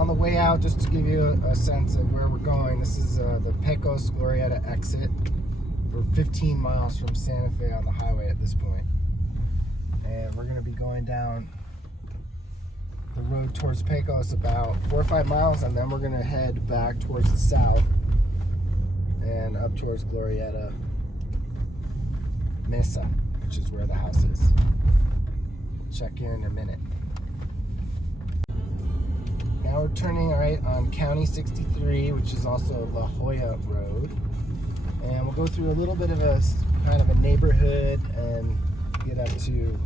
on the way out, just to give you a sense of where we're going, this is the Pecos Glorieta exit. We're 15 miles from Santa Fe on the highway at this point. And we're going to be going down the road towards Pecos about 4 or 5 miles, and then we're going to head back towards the south and up towards Glorieta Mesa, which is where the house is. We'll check in a minute. Now we're turning right on County 63, which is also La Jolla Road. And we'll go through a little bit of a kind of a neighborhood and get up to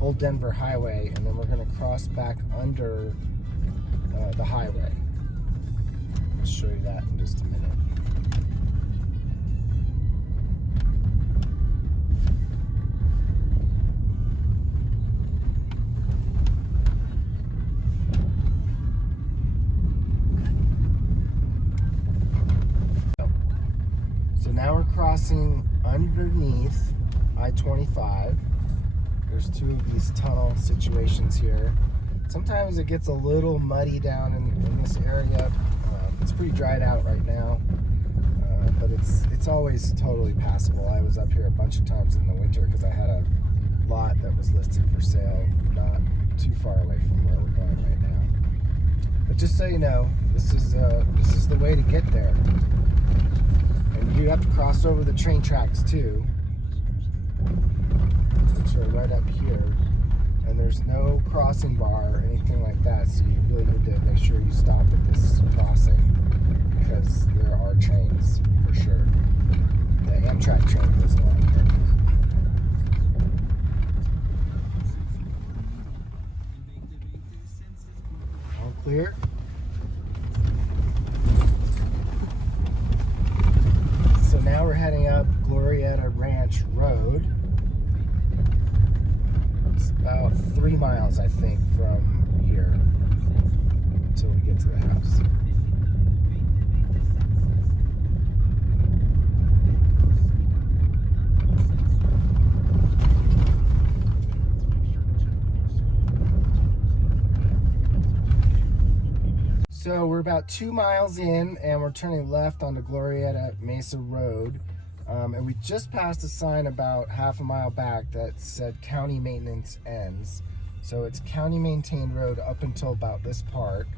Old Denver Highway, and then we're going to cross back under the highway. I'll show you that in just a minute. So now we're crossing underneath I-25. There's two of these tunnel situations here. Sometimes it gets a little muddy down in this area. It's pretty dried out right now, but it's always totally passable. I was up here a bunch of times in the winter because I had a lot that was listed for sale not too far away from where we're going right now. But just so you know, this is the way to get there. And you have to cross over the train tracks too, which are right up here. And there's no crossing bar or anything like that, so you really need to make sure you stop at this crossing because there are trains for sure. The Amtrak train goes along here. All clear? So now we're heading up Glorieta Ranch Road. It's about 3 miles, I think, from here until we get to the house. So we're about 2 miles in, and we're turning left onto Glorieta Mesa Road. And we just passed a sign about half a mile back that said county maintenance ends. So it's county maintained road up until about this part.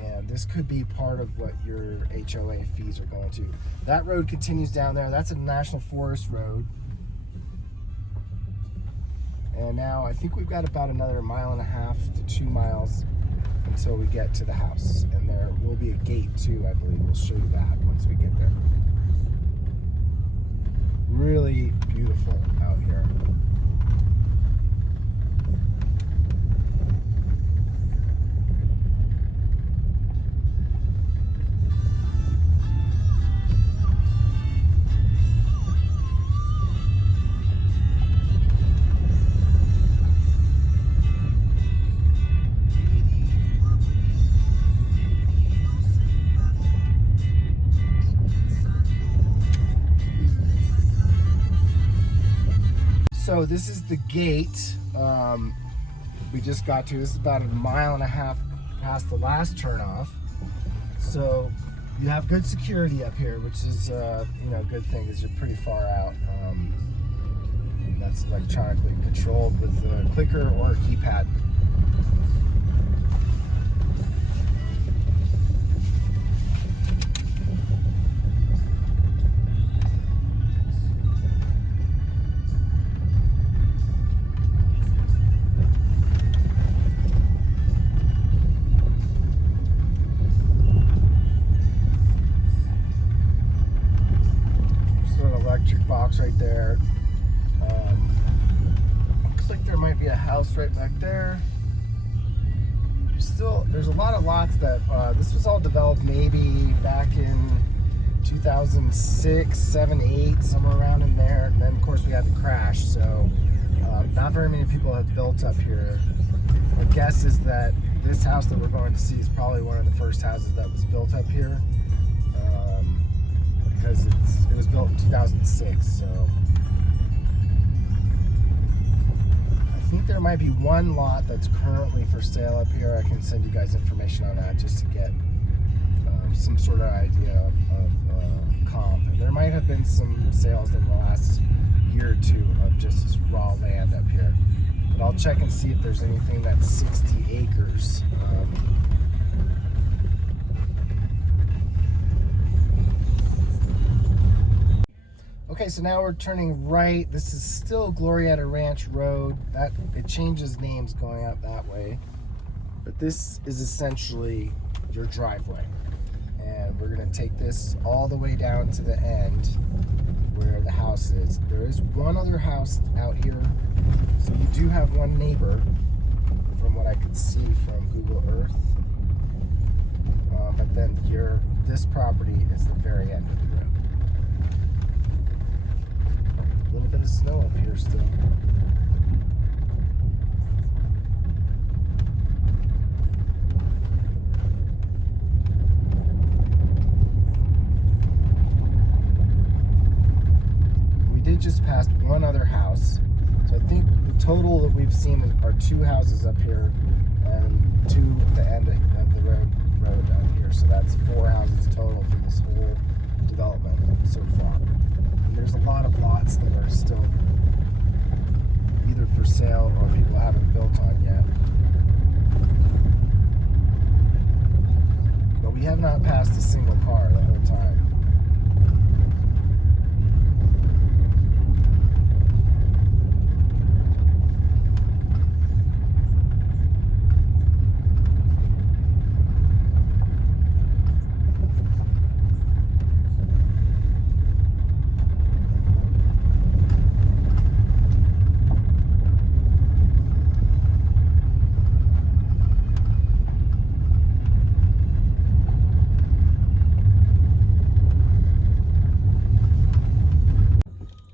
And this could be part of what your HOA fees are going to. That road continues down there. That's a National Forest road. And now I think we've got about another 1.5 to 2 miles until we get to the house. And there will be a gate too, I believe. We'll show you that once we get there. Really beautiful out here. So this is the gate we just got to. This is about 1.5 miles past the last turnoff. So you have good security up here, which is a good thing because you're pretty far out. And that's electronically controlled with a clicker or a keypad. Box right there. Looks like there might be a house right back there. There's a lot of lots that this was all developed maybe back in 2006, 7, 8, somewhere around in there. And then of course we had the crash, so not very many people have built up here. My guess is that this house that we're going to see is probably one of the first houses that was built up here. Because it was built in 2006, so I think there might be one lot that's currently for sale up here. I can send you guys information on that just to get some sort of idea of comp. And there might have been some sales in the last year or two of just raw land up here. But I'll check and see if there's anything that's 60 acres. Okay, so now we're turning right. This is still Glorieta Ranch Road. It changes names going out that way. But this is essentially your driveway. And we're gonna take this all the way down to the end where the house is. There is one other house out here. So you do have one neighbor from what I could see from Google Earth. But then this property is the very end of the road. A little bit of snow up here still. We did just pass one other house. So I think the total that we've seen are 2 houses up here and 2 at the end of the road down here. So that's 4 houses total for this whole development so far. And there's a lot of lots that are still either for sale or people haven't built on yet. But we have not passed a single car the whole time.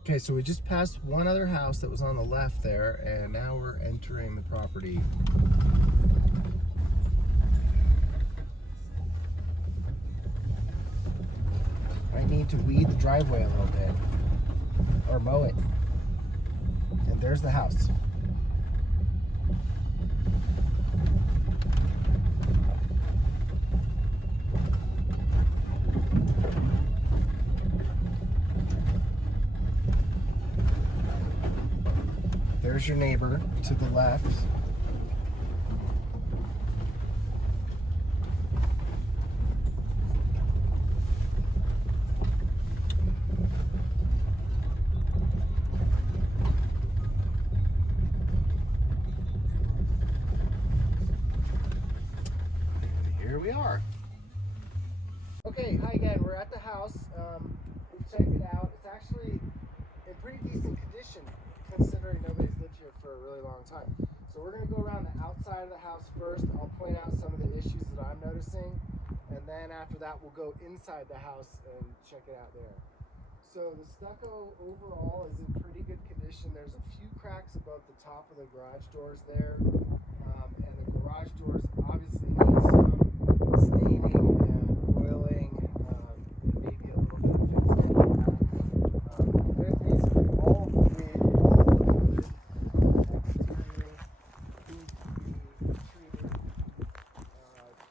Okay, so we just passed one other house that was on the left there, and now we're entering the property. I need to weed the driveway a little bit, or mow it. And there's the house. There's your neighbor to the left. And here we are. Okay, hi again. We're at the house. We checked it out. It's actually in pretty decent condition, considering nobody's lived here for a really long time. So we're going to go around the outside of the house first. I'll point out some of the issues that I'm noticing, and then after that we'll go inside the house and check it out there. So the stucco overall is in pretty good condition. There's a few cracks above the top of the garage doors there, and the garage doors obviously need some staining and oiling, and maybe a little bit of fixing. Basically all of the wood, exterior needs to be treated,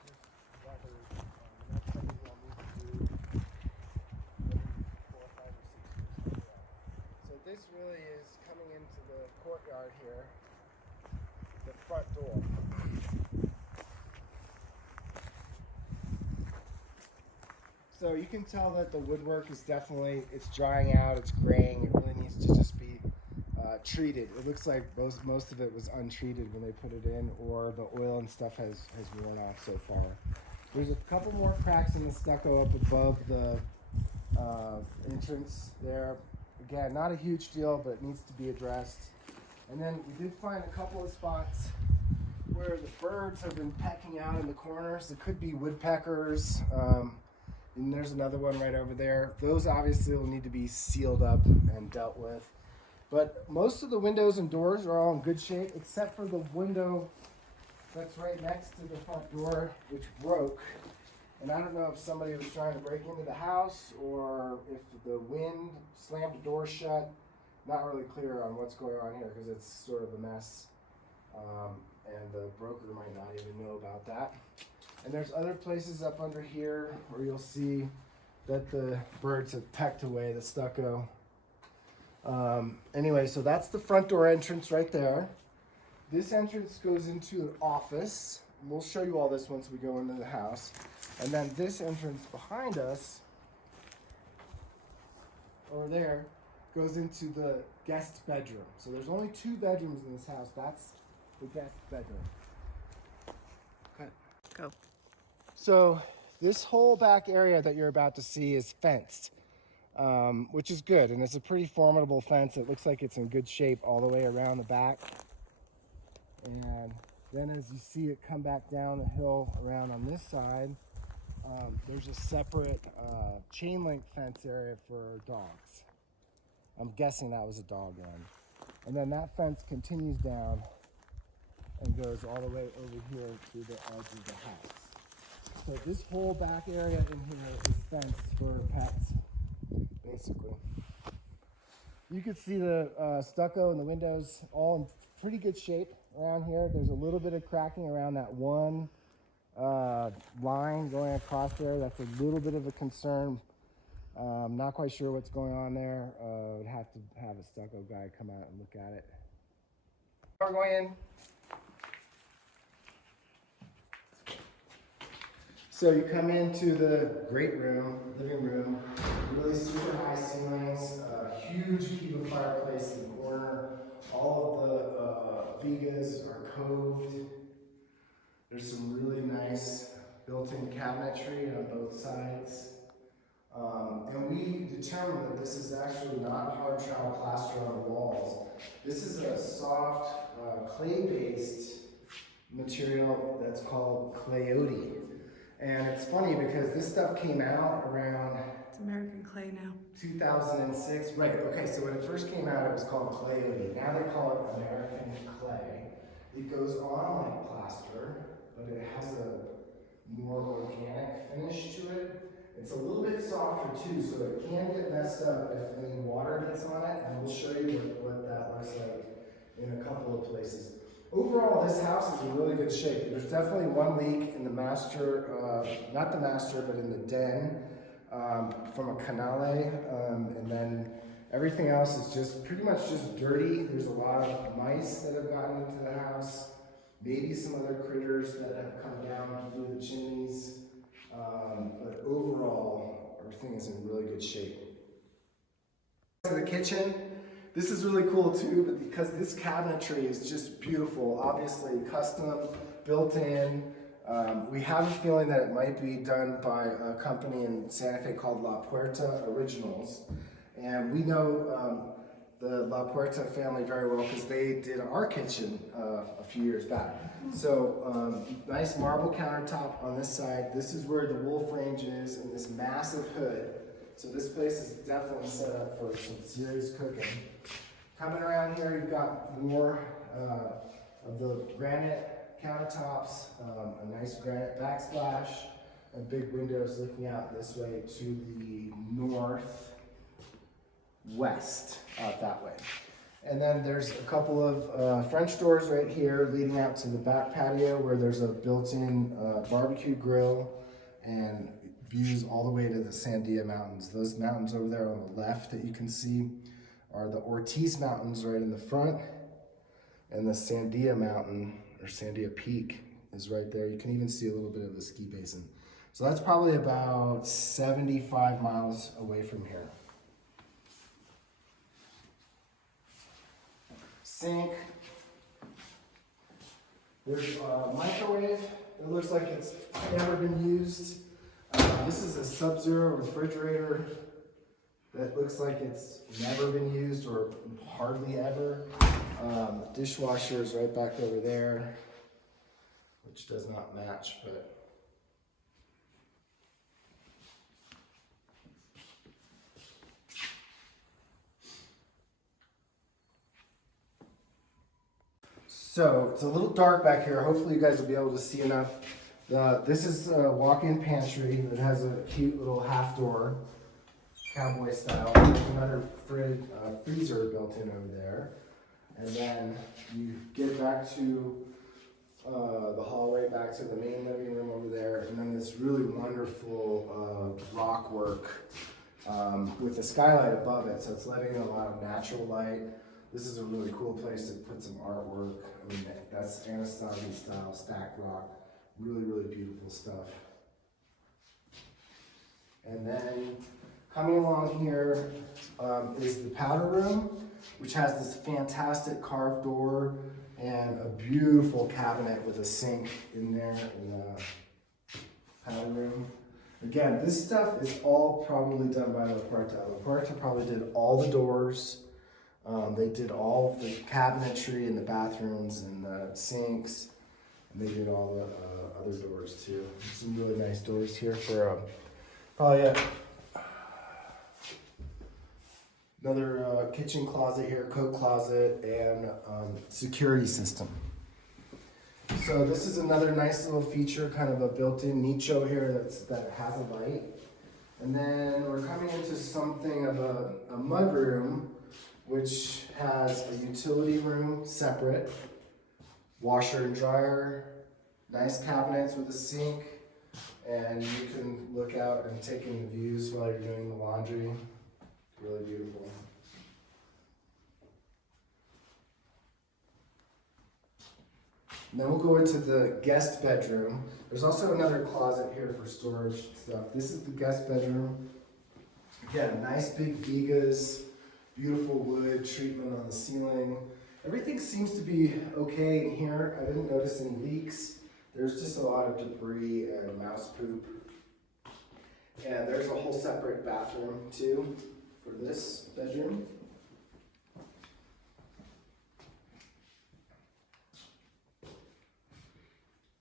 just weathered, and that's something I'll need to do maybe 4 or 5 or 6 years. So this really is coming into the courtyard here, the front door. So you can tell that the woodwork is definitely, it's drying out, it's graying, it really needs to just be treated. It looks like most of it was untreated when they put it in, or the oil and stuff has worn off so far. There's a couple more cracks in the stucco up above the entrance there. Again, not a huge deal, but it needs to be addressed. And then we did find a couple of spots where the birds have been pecking out in the corners. It could be woodpeckers. And there's another one right over there. Those obviously will need to be sealed up and dealt with. But most of the windows and doors are all in good shape, except for the window that's right next to the front door, which broke. And I don't know if somebody was trying to break into the house or if the wind slammed the door shut. Not really clear on what's going on here because it's sort of a mess. and the broker might not even know about that. And there's other places up under here where you'll see that the birds have pecked away the stucco. Anyway, so that's the front door entrance right there. This entrance goes into an office. We'll show you all this once we go into the house. And then this entrance behind us, over there, goes into the guest bedroom. So there's only 2 bedrooms in this house. That's the guest bedroom. Okay. Go. So this whole back area that you're about to see is fenced, which is good. And it's a pretty formidable fence. It looks like it's in good shape all the way around the back. And then as you see it come back down the hill around on this side, there's a separate chain link fence area for dogs. I'm guessing that was a dog one. And then that fence continues down and goes all the way over here to the edge of the house. So this whole back area in here is fenced for pets, basically. You can see the stucco and the windows all in pretty good shape around here. There's a little bit of cracking around that one line going across there. That's a little bit of a concern. Not quite sure what's going on there. Would have to have a stucco guy come out and look at it. We're going in. So you come into the great room, living room, really super high ceilings, huge Kiva fireplace in the corner. All of the vigas are coved. There's some really nice built-in cabinetry on both sides. And we determined that this is actually not hard trowel plaster on the walls. This is a soft clay-based material that's called Clayote. And it's funny because this stuff came out around... It's American clay now. 2006, right, okay, so when it first came out it was called Clayote. Now they call it American clay. It goes on like plaster, but it has a more organic finish to it. It's a little bit softer too, so it can get messed up if any water gets on it, and we'll show you what that looks like in a couple of places. Overall, this house is in really good shape. There's definitely one leak in the master, not the master, but in the den from a canale, and then everything else is just pretty much just dirty. There's a lot of mice that have gotten into the house, maybe some other critters that have come down through the chimneys. But overall, everything is in really good shape. To the kitchen, this is really cool too, but because this cabinetry is just beautiful, obviously custom, built in. We have a feeling that it might be done by a company in Santa Fe called La Puerta Originals. And we know the La Puerta family very well because they did our kitchen a few years back. So nice marble countertop on this side. This is where the wolf range is and this massive hood. So this place is definitely set up for some serious cooking. Coming around here, you've got more of the granite countertops, a nice granite backsplash, and big windows looking out this way to the northwest, out that way. And then there's a couple of French doors right here leading out to the back patio where there's a built-in barbecue grill and views all the way to the Sandia Mountains. Those mountains over there on the left that you can see are the Ortiz Mountains right in the front, and the Sandia Mountain, or Sandia Peak, is right there. You can even see a little bit of the ski basin. So that's probably about 75 miles away from here. Sink. There's a microwave. It looks like it's never been used. This is a Sub-Zero refrigerator that looks like it's never been used or hardly ever. Dishwasher is right back over there, which does not match, but so it's a little dark back here. Hopefully you guys will be able to see enough. This is a walk-in pantry that has a cute little half door, cowboy style. There's another freezer built in over there. And then you get back to the hallway, back to the main living room over there, and then this really wonderful rock work with a skylight above it, so it's letting in a lot of natural light. This is a really cool place to put some artwork. I mean, that's Anasazi style stacked rock. Really, really beautiful stuff. And then coming along here is the powder room, which has this fantastic carved door and a beautiful cabinet with a sink in there in the powder room. Again, this stuff is all probably done by La Puerta. La Puerta probably did all the doors. They did all of the cabinetry in the bathrooms and the sinks. And they did all the other doors too. Some really nice doors here for probably another kitchen closet here, coat closet, and security system. So this is another nice little feature, kind of a built-in nicho here that has a light. And then we're coming into something of a mudroom, which has a utility room separate, washer and dryer, nice cabinets with a sink, and you can look out and take in the views while you're doing the laundry. Really beautiful. And then we'll go into the guest bedroom. There's also another closet here for storage stuff. This is the guest bedroom. Again, nice big vigas, beautiful wood treatment on the ceiling. Everything seems to be okay in here. I didn't notice any leaks. There's just a lot of debris and mouse poop. And there's a whole separate bathroom too for this bedroom.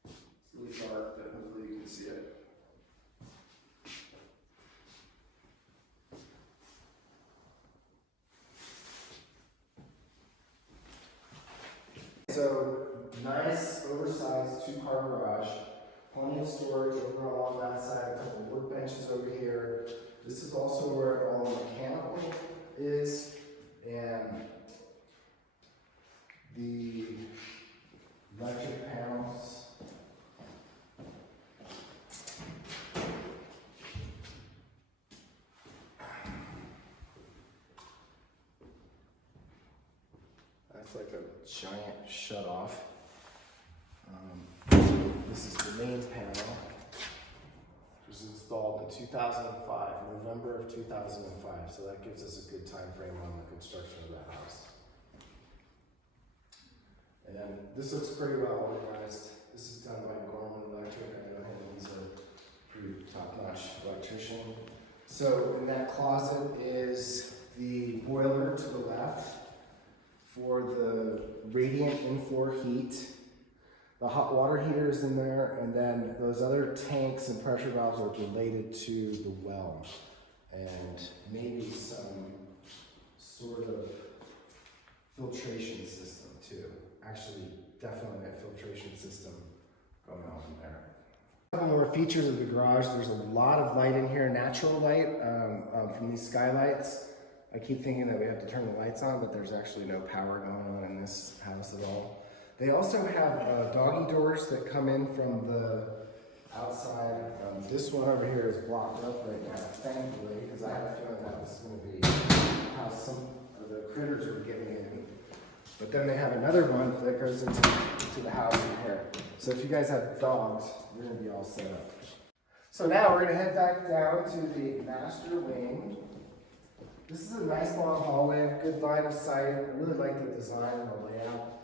It's really dark, but hopefully you can see it. So, nice, oversized two-car garage. Plenty of storage over along that side, a couple workbenches over here. This is also where all mechanical is, and the electric panels. That's like a giant shut-off. This is the main panel, which was installed in 2005, November of 2005. So that gives us a good time frame on the construction of that house. And then this looks pretty well organized. This is done by Gorman Electric. I know him, he's a pretty top-notch electrician. So in that closet is the boiler to the left for the radiant in-floor heat. The hot water heater is in there, and then those other tanks and pressure valves are related to the well, and maybe some sort of filtration system too. Actually, definitely a filtration system going on in there. A couple more features of the garage. There's a lot of light in here, natural light from these skylights. I keep thinking that we have to turn the lights on, but there's actually no power going on in this house at all. They also have doggy doors that come in from the outside. This one over here is blocked up right now, thankfully, because I had a feeling that was going to be how some of the critters were getting in. But then they have another one that goes into the house in here. So if you guys have dogs, you're going to be all set up. So now we're going to head back down to the master wing. This is a nice long hallway, good line of sight. I really like the design and the layout.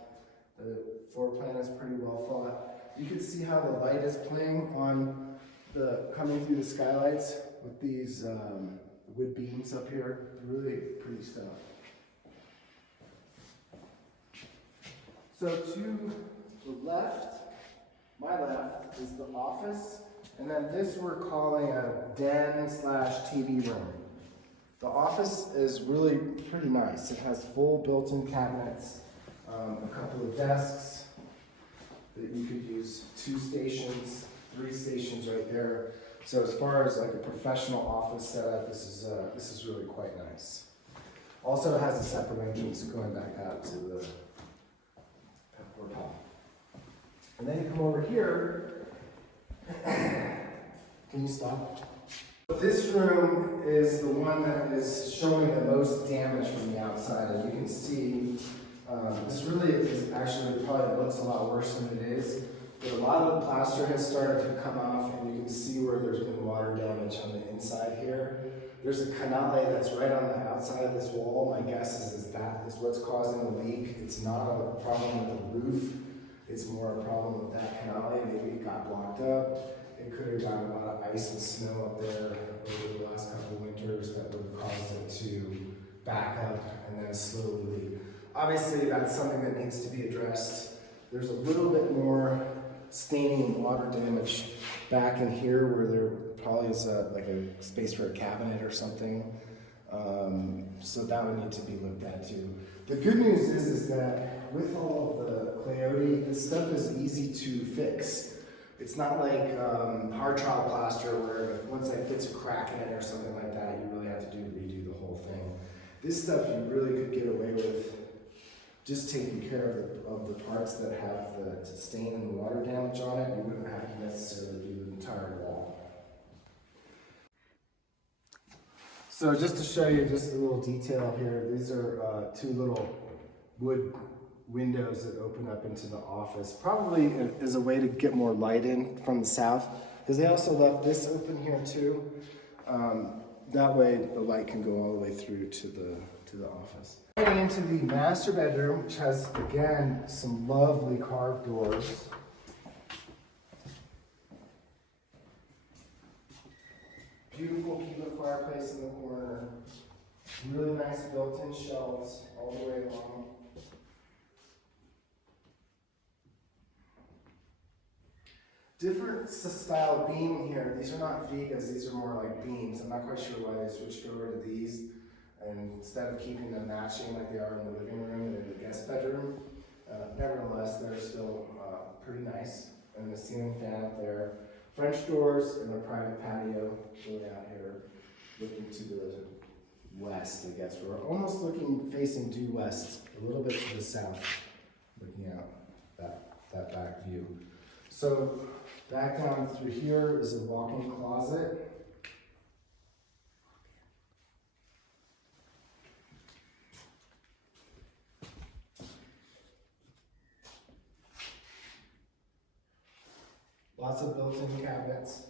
The floor plan is pretty well thought. You can see how the light is playing on the coming through the skylights with these wood beams up here. Really pretty stuff. So to the left, my left, is the office, and then this we're calling a den/TV room. The office is really pretty nice. It has full built-in cabinets, a couple of desks that you could use, 2 stations, 3 stations right there. So as far as like a professional office setup, this is really quite nice. Also, it has a separate entrance going back out to the top. And then you come over here. Can you stop? This room is the one that is showing the most damage from the outside. As you can see, this really is actually probably looks a lot worse than it is. But a lot of the plaster has started to come off, and you can see where there's been water damage on the inside here. There's a canale that's right on the outside of this wall. My guess is that is what's causing the leak. It's not a problem with the roof. It's more a problem with that canale. Maybe it got blocked up. It could have gotten a lot of ice and snow up there over the last couple of winters that would have caused it to back up and then slowly leak. Obviously, that's something that needs to be addressed. There's a little bit more staining and water damage back in here where there probably is like a space for a cabinet or something. So that would need to be looked at too. The good news is that with all of the Glorieta, this stuff is easy to fix. It's not like hard trowel plaster where once that gets a crack in it or something like that, you really have to redo the whole thing. This stuff you really could get away with just taking care of the parts that have the stain and the water damage on it. You wouldn't have to necessarily do the entire wall. So just to show you just a little detail here, these are two little wood windows that open up into the office. Probably is a way to get more light in from the south, because they also left this open here too. That way the light can go all the way through to the office. Getting into the master bedroom, which has again some lovely carved doors. Beautiful Kiva fireplace in the corner. Really nice built-in shelves all the way along. Different style beam here. These are not Vigas, these are more like beams. I'm not quite sure why they switched over to these. And instead of keeping them matching like they are in the living room and in the guest bedroom, nevertheless, they're still pretty nice. And the ceiling fan up there. French doors and a private patio really out here, looking to the west, I guess. We're almost facing due west, a little bit to the south, looking out that back view. So back down through here is a walk-in closet. Lots of built-in cabinets.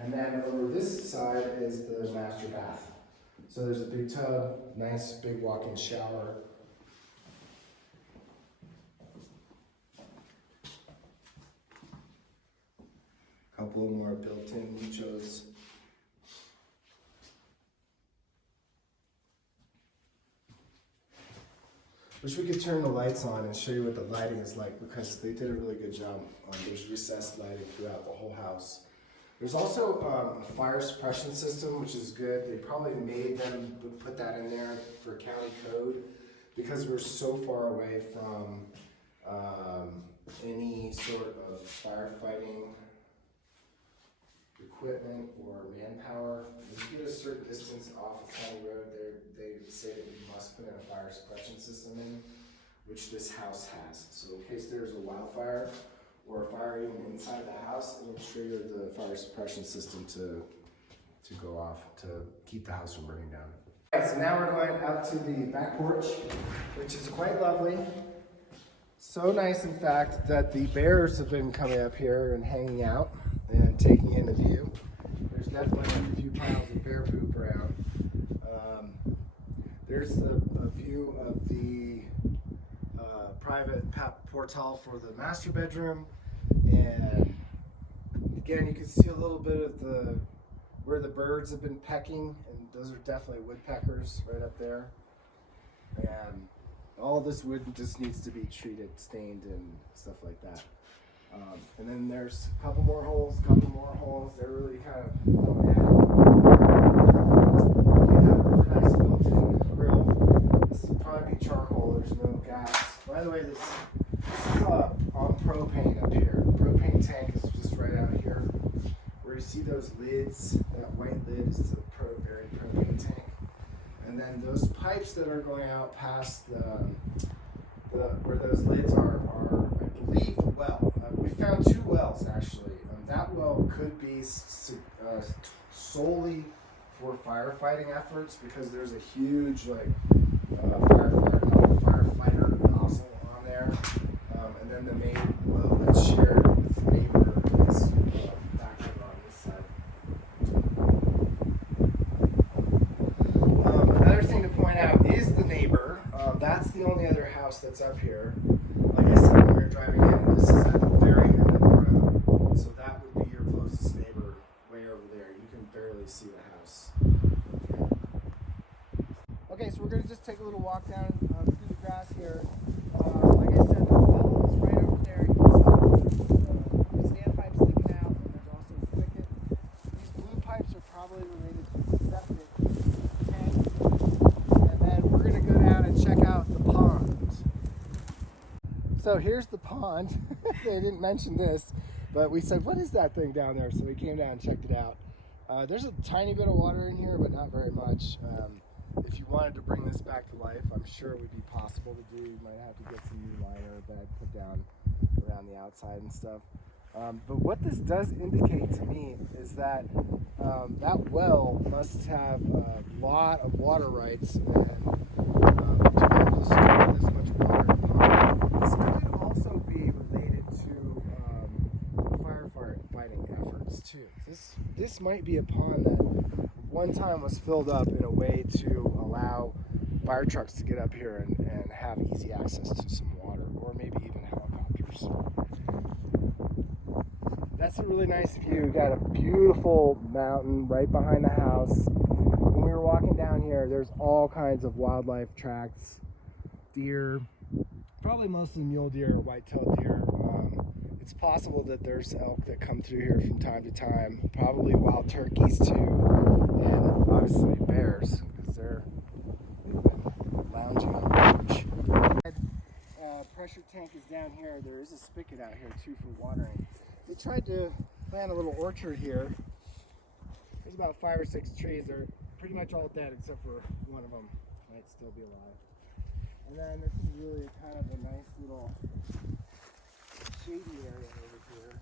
And then over this side is the master bath. So there's a big tub, nice big walk-in shower. A couple more built-in nichos. Wish we could turn the lights on and show you what the lighting is like, because they did a really good job. There's recessed lighting throughout the whole house. There's also a fire suppression system, which is good. They probably made them put that in there for county code, because we're so far away from any sort of firefighting equipment or manpower. If you get a certain distance off of county road, they say that you must put in a fire suppression system in, which this house has. So in case there's a wildfire or a fire even inside the house, it will trigger the fire suppression system to go off to keep the house from burning down. All right, so now we're going out to the back porch, which is quite lovely. So nice, in fact, that the bears have been coming up here and hanging out and taking in the view. There's definitely a few piles of bear poop around. There's a view of the private portal for the master bedroom, and again you can see a little bit of where the birds have been pecking, and those are definitely woodpeckers right up there. And all this wood just needs to be treated, stained, and stuff like that. And then there's a couple more holes. They're really kind of going at it. We have a really nice built-in grill. This will probably be charcoal. There's no gas. By the way, this is on propane up here. The propane tank is just right out here. you see those lids, that white lid is the buried propane tank. And then those pipes that are going out past where those lids are I believe, the well. We found 2 wells actually. That well could be solely for firefighting efforts because there's a huge firefighter nozzle on there. And then the main well that's shared with the neighbor is back over on this side. Another thing to point out is the neighbor. That's the only other house that's up here. Like I said, when we were driving in, this is at the very end of the road. So that would be your closest neighbor way over there. You can barely see the house. Okay, so we're going to just take a little walk down through the grass here. Like I said, the well is right over there. You can see the standpipe sticking out, and there's also a spigot. These blue pipes are probably related to the septic tank. And then we're going to go down and check out the pond. So here's the pond. They didn't mention this, but we said, what is that thing down there? So we came down and checked it out. There's a tiny bit of water in here, but not very much. If you wanted to bring this back to life, I'm sure it would be possible to do. You might have to get some new liner bed put down around the outside and stuff. But what this does indicate to me is that that well must have a lot of water rights and to be able to store this much water in the pond. This could also be related to firefighting efforts too. This might be a pond that one time was filled up in a way to allow fire trucks to get up here and have easy access to some water, or maybe even helicopters. That's a really nice view. We've got a beautiful mountain right behind the house. When we were walking down here, there's all kinds of wildlife tracks, deer, probably mostly mule deer or white-tailed deer. It's possible that there's elk that come through here from time to time, probably wild turkeys too, and obviously bears, because they're lounging on the beach. Pressure tank is down here. There is a spigot out here too for watering. We tried to plant a little orchard here. There's about 5 or 6 trees. They're pretty much all dead except for one of them might still be alive. And then this is really kind of a nice little shady area over here.